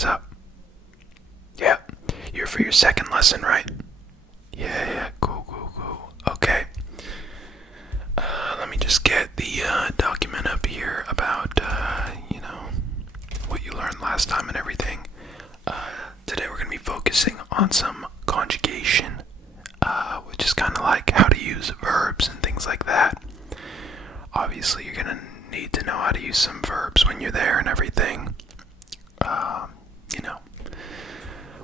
What's up? Yeah, you're for your second lesson, right? Yeah, cool. Okay. Let me just get the document up here about, what you learned last time and everything. Today we're going to be focusing on some conjugation, which is kind of like how to use verbs and things like that. Obviously, you're going to need to know how to use some verbs when you're there and everything.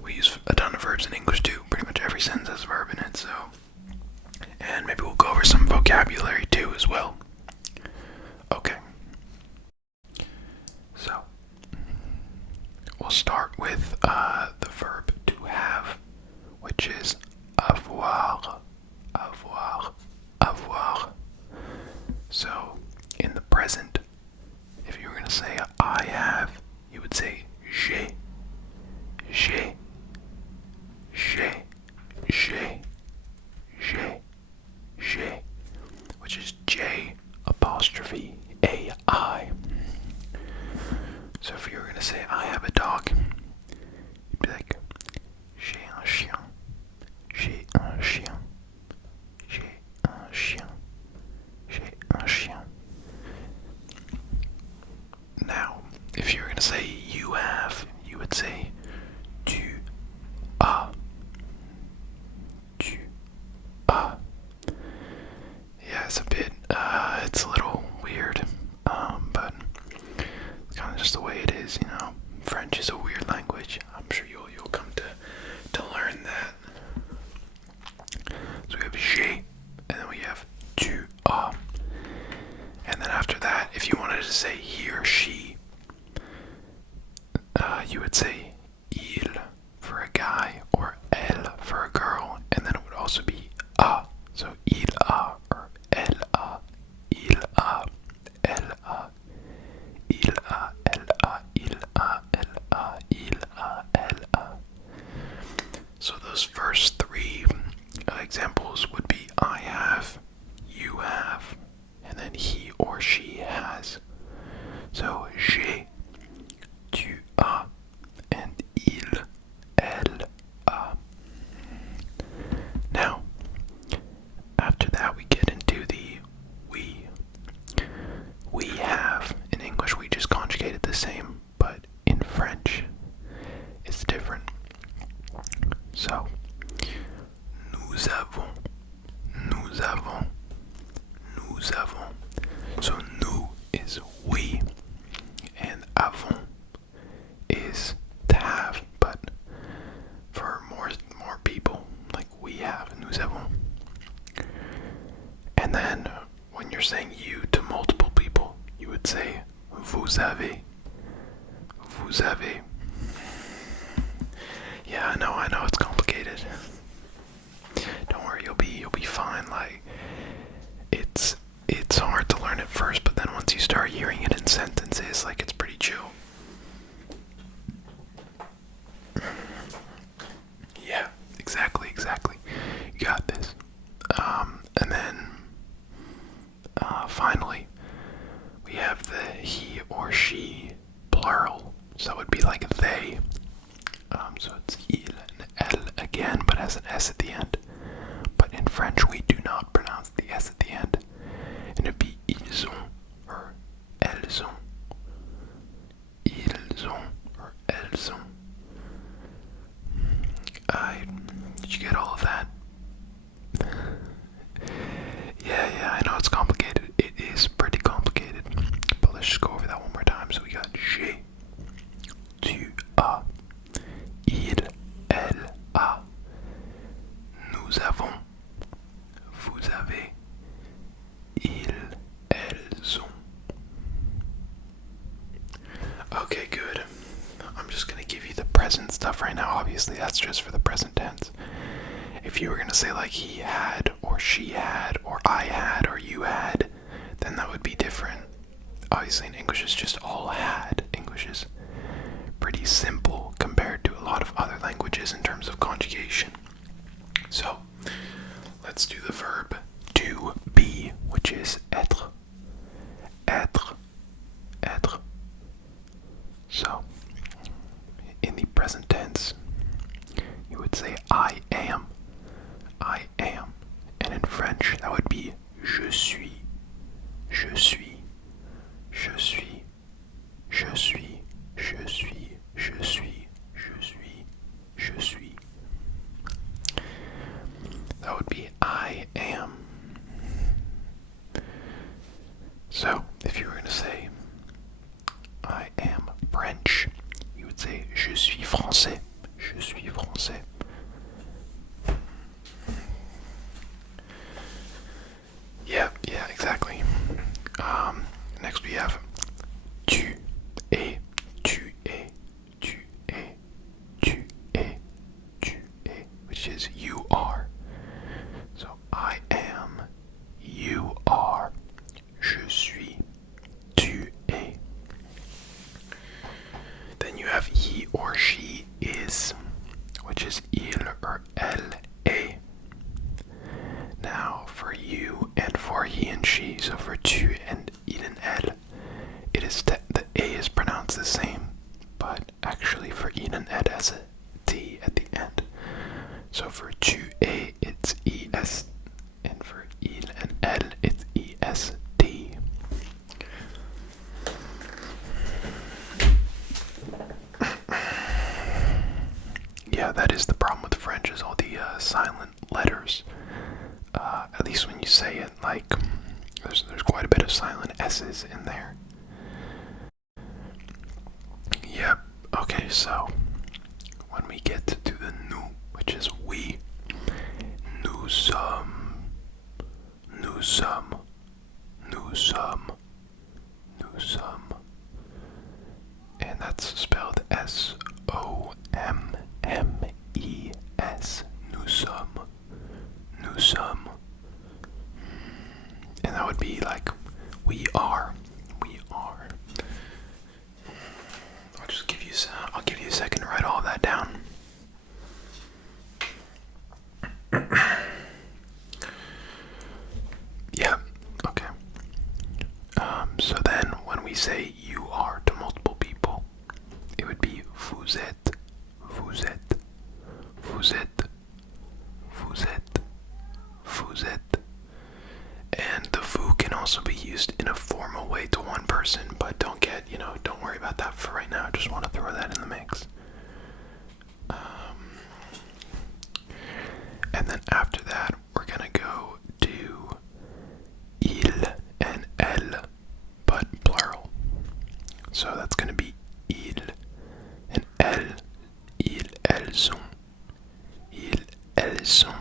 We use a ton of verbs in English too. Pretty much every sentence has a verb in it, so. And maybe we'll go over some vocabulary too as well. Okay. So, we'll start with the verb to have, which is avoir. So, in the present, if you were going to say I have, you would say j'ai, which is J apostrophe A-I. So if you were going to say I have a dog, you'd be like j'ai un chien, j'ai un chien, j'ai un chien, j'ai un chien. Now, if you were going to say you have, you would say tu as. Yeah, it's a little weird, but it's kind of just the way it is, French is a weird language. I'm sure you'll come to learn that. So we have j'ai, and then we have tu as. And then after that, if you wanted to say he or she, you would say il for a guy or elle for a girl, and then it would also be a. So il a or elle a, il a, elle a, il a, elle a, il a, elle a, il a, elle a. So those first three examples would be I have, you have, and then he or she has. So j'ai, tu as, and il, elle a. Now, after that we get into the we. We have. In English we just conjugated the same, but in French it's different. So, nous avons. So nous is we, and avons is to have, but for more people, like we have, nous avons. And then when you're saying you to multiple people, you would say vous avez. Yeah, I know it's complicated. Don't worry, you'll be fine. Like it's hard to learn at first, but then once you start hearing it in sentences, like it's pretty chill. Yeah, exactly. You got this. And then finally, we have the he or she plural. So that would be like they. So it's il and elle again, but has an S at the end. But in French, we do not pronounce the S at the end. And it'd be ils ont or elles ont. Ils ont or elles ont. Did you get all of that? Yeah, I know it's complicated. It is pretty complicated. But let's just go over that one more time. So we got j'ai, tu as, il, elle a, nous avons, vous avez, ils, elles ont. Okay, good. I'm just gonna give you the present stuff right now. Obviously, that's just for the present tense. If you were gonna say like he had, or she had, or I had, or you had, then that would be different. Obviously, in English, it's just all had. English is pretty simple compared to a lot of other languages in terms of conjugation. So, let's do the verb to be, which is être. Être. So, in the present tense, you would say I am. I am. And in French, that would be je suis. Je suis. Je suis. Je suis. Je suis. Je suis. Je suis. Je suis. That would be I am. So, if you were going to say I am French, you would say je suis français. Je suis français. Yeah, exactly. Next we have tu es, tu es, tu es, tu es, tu es, which is you are. So I am, you are, je suis, tu es. Then you have he or she is, which is il or elle, est. Now for you and for he and she, so for tu and il and elle, it is the a is pronounced the same, but actually for il and elle has a t at the end. So for tu es it's es, and for il and elle it's est. Yeah, that is the problem with French, is all the silent letters. At least when you say it, like, there's quite a bit of silent S's in there. Yep, okay, so when we get to the nous, which is we, nous sommes, nous sommes, nous sommes, nous sommes, and that's spelled S-O-M-M-E-S, nous sommes, nous sommes. And that would be like, we are, we are. I'll give you a second to write all that down. Yeah, okay. So then when we say you are to multiple people, it would be vous êtes, vous êtes, vous êtes, vous êtes, vous êtes. And the vous can also be used in a formal way to one person, but don't worry about that for right now. I just want to throw that in the mix. And then after that, we're gonna go to il and elle, but plural. So that's gonna be il and elle, ils, elles sont, ils, elles sont,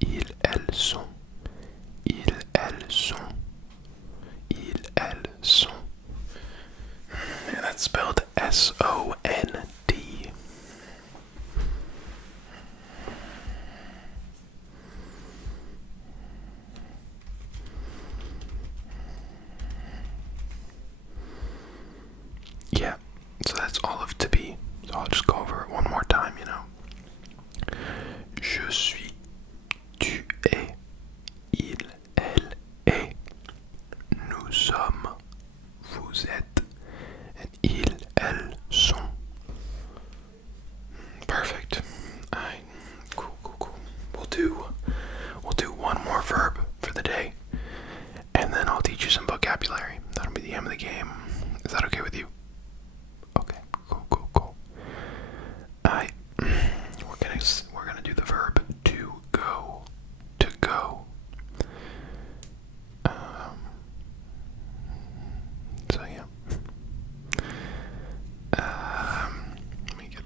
ils, elles sont, ils, elles sont, ils, elles sont. And that's spelled S-O-N-D. Yeah, so that's all of to be. So I'll just go over it one more time, Je suis, tu es, il, elle, est, nous sommes, vous êtes, and ils, elles sont. Perfect. Alright, cool. We'll do one more verb for the day, and then I'll teach you some vocabulary. That'll be the end of the game. Is that okay with you? Okay, cool. Alright, we're gonna do the verb to go. To go. So yeah. Let me get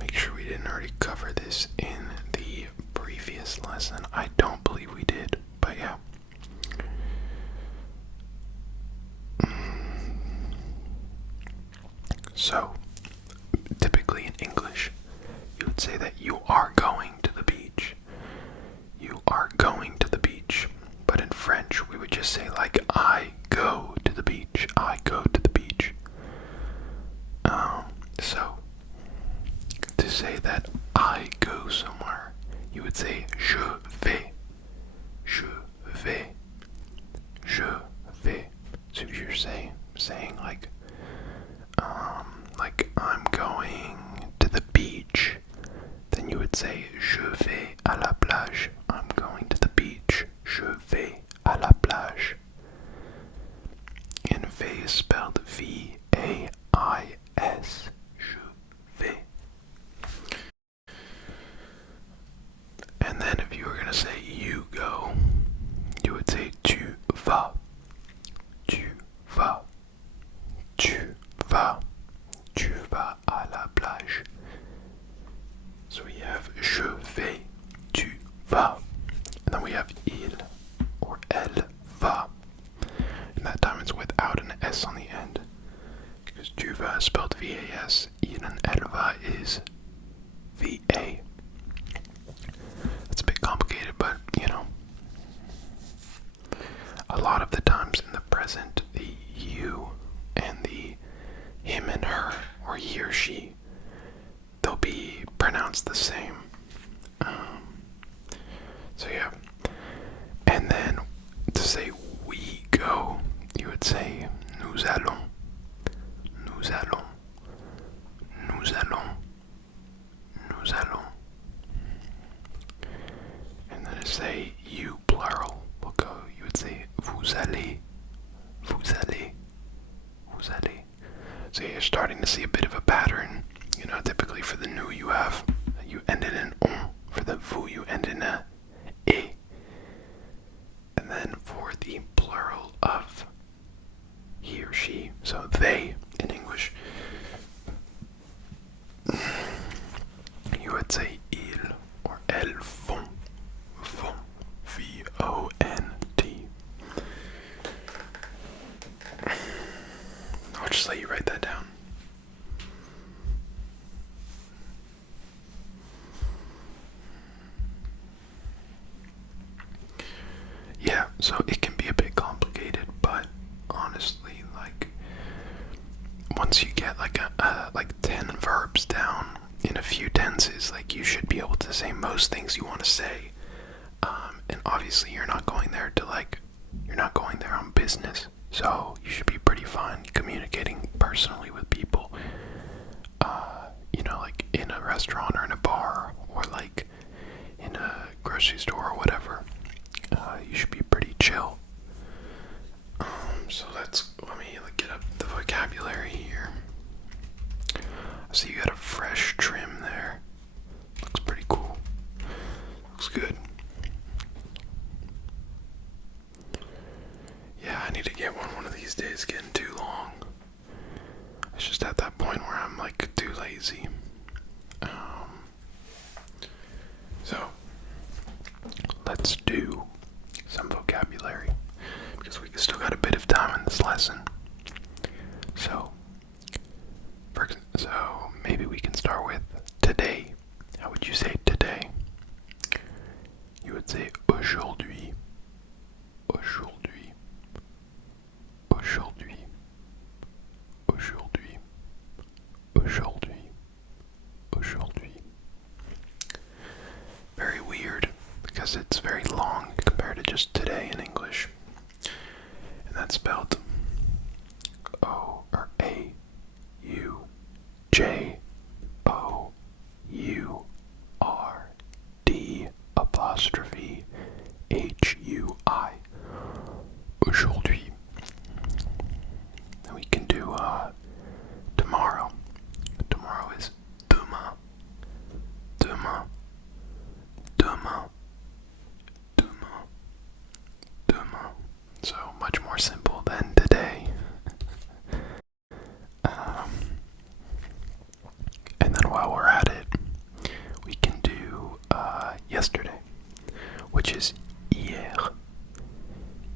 make sure we didn't already cover this in the previous lesson. I don't believe we did, but yeah. So, typically in English, you would say that you are going to the beach. You are going to the beach. But in French, we would just say, like, I go to the beach. I go to the beach. So, to say that I go somewhere, you would say, je vais. Je vais. Je vais. So if you're saying like I'm vas. Tu vas à la plage. So we have je vais, tu vas. And then we have il or elle va. And that time it's without an S on the end. Because tu vas is spelled V-A-S. Il and elle va is V-A. It's a bit complicated, but you know. A lot of the times in the present, the you and the him and her, or he or she, they'll be pronounced the same. So yeah. And then to say we go, you would say nous allons, nous allons, nous allons, nous allons. And then to say you plural will go, you would say vous allez, vous allez, vous allez. So you're starting to see a bit of a pattern. You know, typically for the nous you end in an on. For the vous you end in a et. And then for the plural of he or she, so they in English, you would say ils or elles vont, vont, V-O-N-T. I'll just let you write that down. Yeah, so it can be a bit complicated, but honestly, like, once you get like 10 verbs down in a few tenses, like, you should be able to say most things you want to say. And obviously you're not going there on business, so you should be pretty fine communicating personally with people. You know, like in a restaurant or in a bar or like in a grocery store or whatever. You should be pretty chill. So let me get up the vocabulary here. I see you got a fresh trim there. Looks pretty cool. Looks good. Yeah, I need to get one of these days. Getting too long. It's just at that point where I'm like too lazy. So let's do some vocabulary because we still got a bit of time in this lesson. So maybe we can start with today. How would you say today? You would say aujourd'hui, aujourd'hui, aujourd'hui, aujourd'hui, aujourd'hui, aujourd'hui. Very weird because it's very long compared to just today in English. And that's spelled O or A U J O U R D apostrophe H U I. Aujourd'hui. And we can do tomorrow. Tomorrow is demain. Demain. Demain. Demain. Demain. So much more simple than today. And then while we're at it, we can do yesterday, which is hier.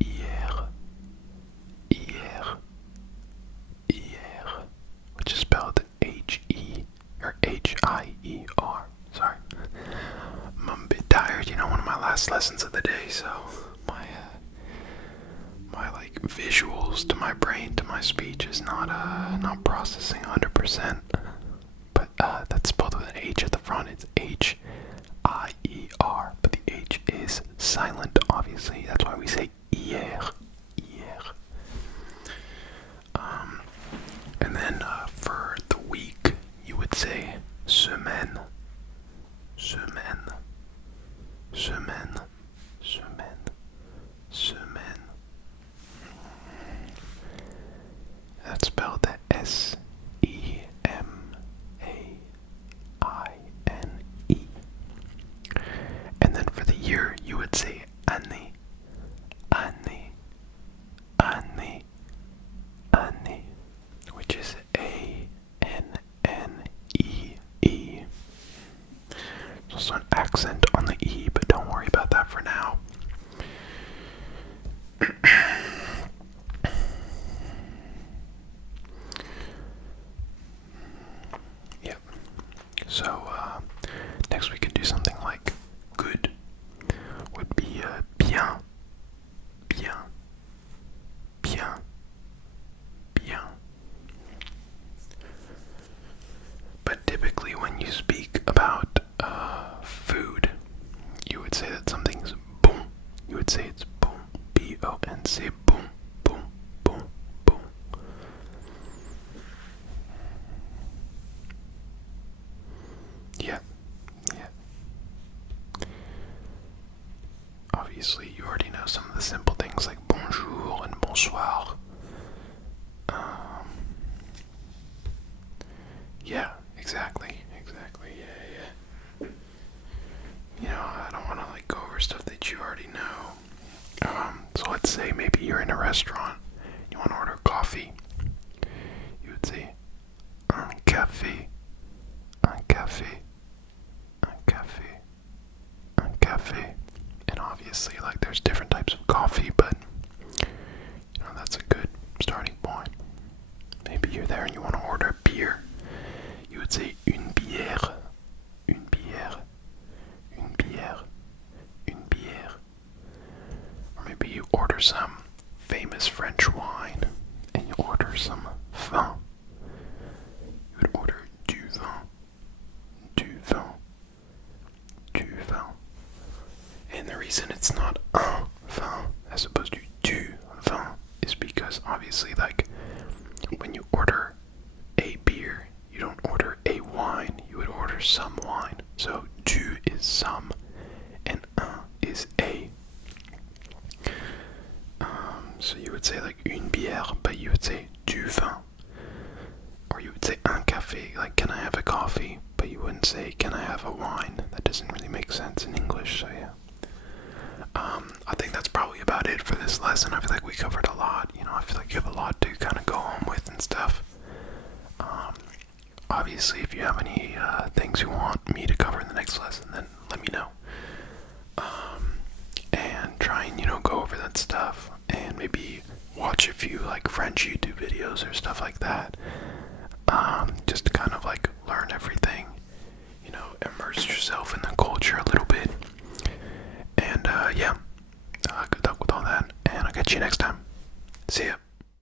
Hier. Hier. Hier. Which is spelled H-E or H-I-E-R. Sorry. I'm a bit tired, one of my last lessons of the day, so my like visuals to my brain, to my speech is not processing 100%. But that's spelled with an H at the front. It's H-I-E-R, but the H is silent, obviously. That's why we say hier. Hier. And then for the week, you would say semaine. Semaine. Semaine. Semaine. Semaine. That's spelled S-E-M-A-I-N-E. And then for the year, you would say année. Année. Année. Année. Which is A-N-N-E-E. So next we could do something like good would be bien, bien, bien, bien. But typically when you speak about food, you would say that something's bon. You would say it's bon. B-O-N, c'est bon, bon, bon, bon. Yeah, yeah. Obviously, you already know some of the simple things like bonjour and bonsoir. Yeah, exactly, yeah. You know, I don't want to like go over stuff that you already know. So let's say maybe you're in a restaurant, you want to order coffee. You would say un café, un café, un café, un café. And obviously, like, there's different types of coffee, but you know, that's a good starting point. Maybe you're there and you want to order beer. You would say une bière, une bière, une bière, une bière. Or maybe you order some famous French wine and you order some vin. You would order du vin, du vin, du vin. And the reason it's not un vin as opposed to du vin is because obviously, like, when you order a beer, you don't order a wine, you would order some wine. So du is some and un is a. So you would say like une bière, but you would say du vin. Or you would say un café, like can I have a coffee? But you wouldn't say can I have a wine. That doesn't really make sense in English, so yeah. I think that's probably about it for this lesson. I feel like we covered a lot. You know, I feel like you have a lot to kind of go home with and stuff. Obviously, if you have any things you want me to cover in the next lesson, then let me know. And try and, you know, go over that stuff. And maybe watch a few, like, French YouTube videos or stuff like that. Just to kind of, like, learn everything. You know, immerse yourself in the culture.